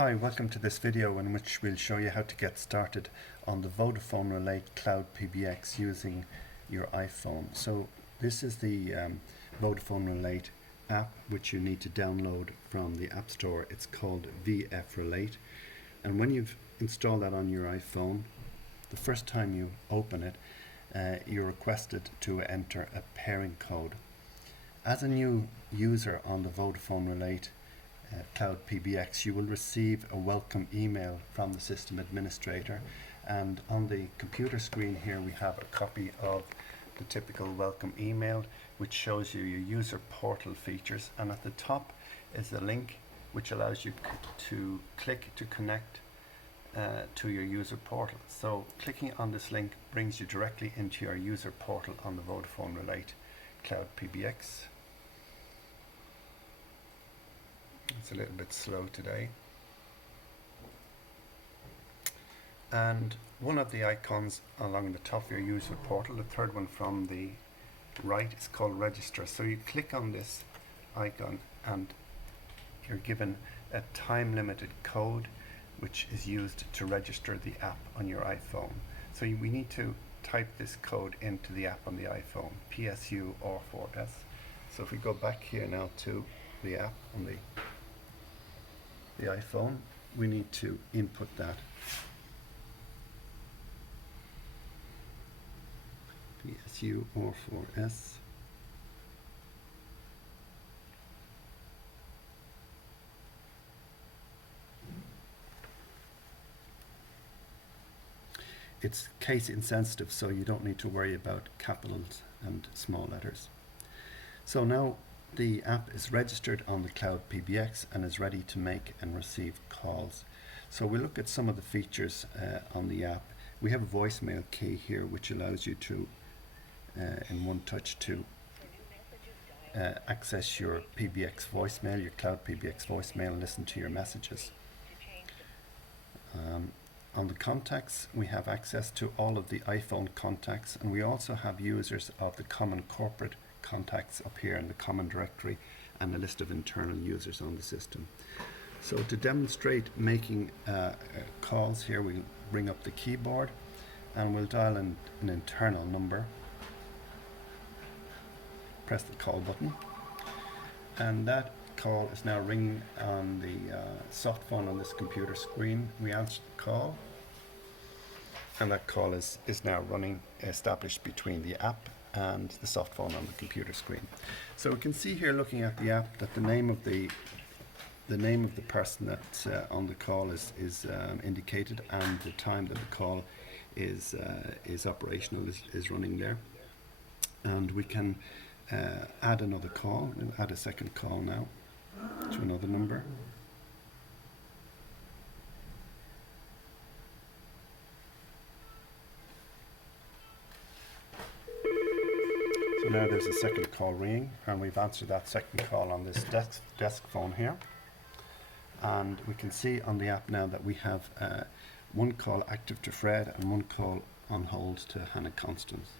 Hi, welcome to this video in which we'll show you how to get started on the Vodafone Relate Cloud PBX using your iPhone. So this is the Vodafone Relate app which you need to download from the App Store. It's called VF Relate, and when you've installed that on your iPhone, the first time you open it, you're requested to enter a pairing code. As a new user on the Vodafone Relate Cloud PBX, you will receive a welcome email from the system administrator, and on the computer screen here we have a copy of the typical welcome email which shows you your user portal features, and at the top is a link which allows you to click to connect to your user portal. So clicking on this link brings you directly into your user portal on the Vodafone Relate Cloud PBX. It's a little bit slow today. And one of the icons along the top of your user portal, the third one from the right, is called register. So you click on this icon and you're given a time limited code which is used to register the app on your iPhone. So we need to type this code into the app on the iPhone, PSU R4S. So if we go back here now to the app on the iPhone, we need to input that PSU R4S. It's case insensitive, so you don't need to worry about capitals and small letters. So now the app is registered on the Cloud PBX and is ready to make and receive calls. So we'll look at some of the features on the app. We have a voicemail key here which allows you to, in one touch, to access your PBX voicemail, your Cloud PBX voicemail, and listen to your messages. On the contacts, we have access to all of the iPhone contacts, and we also have users of the common corporate contacts up here in the common directory, and a list of internal users on the system. So to demonstrate making calls here, we'll bring up the keyboard and we'll dial in an internal number, press the call button, and that call is now ringing on the soft phone on this computer screen. We answer the call, and that call is now running, established between the app and the soft phone on the computer screen. So we can see here, looking at the app, that the name of the person that's on the call is indicated, and the time that the call is operational is running there. And we can add another call. We'll add a second call now to another number. So now there's a second call ringing, and we've answered that second call on this desk phone here. And we can see on the app now that we have one call active to Fred and one call on hold to Hannah Constance.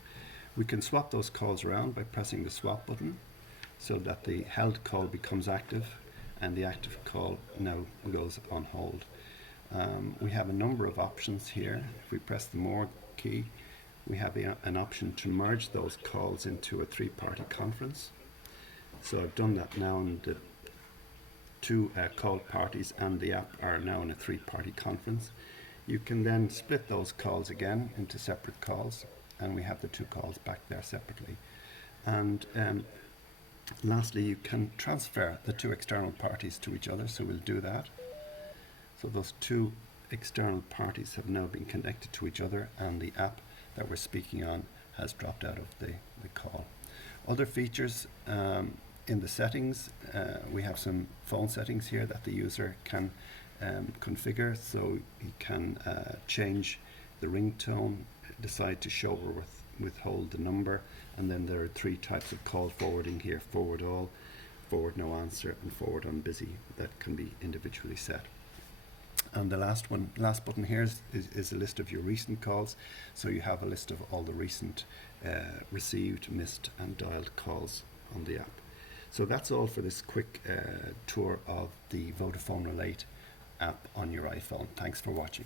We can swap those calls around by pressing the swap button, so that the held call becomes active and the active call now goes on hold. We have a number of options here. If we press the more key, we have an option to merge those calls into a three-party conference. So I've done that now, and the two called parties and the app are now in a three-party conference. You can then split those calls again into separate calls, and we have the two calls back there separately. And lastly, you can transfer the two external parties to each other, so we'll do that. So those two external parties have now been connected to each other, and the app that we're speaking on has dropped out of the call. Other features in the settings, we have some phone settings here that the user can configure. So he can change the ringtone, decide to show or withhold the number, and then there are three types of call forwarding here: forward all, forward no answer, and forward on busy, that can be individually set. And the last button here is a list of your recent calls. So you have a list of all the recent received, missed, and dialed calls on the app. So that's all for this quick tour of the Vodafone Relate app on your iPhone. Thanks for watching.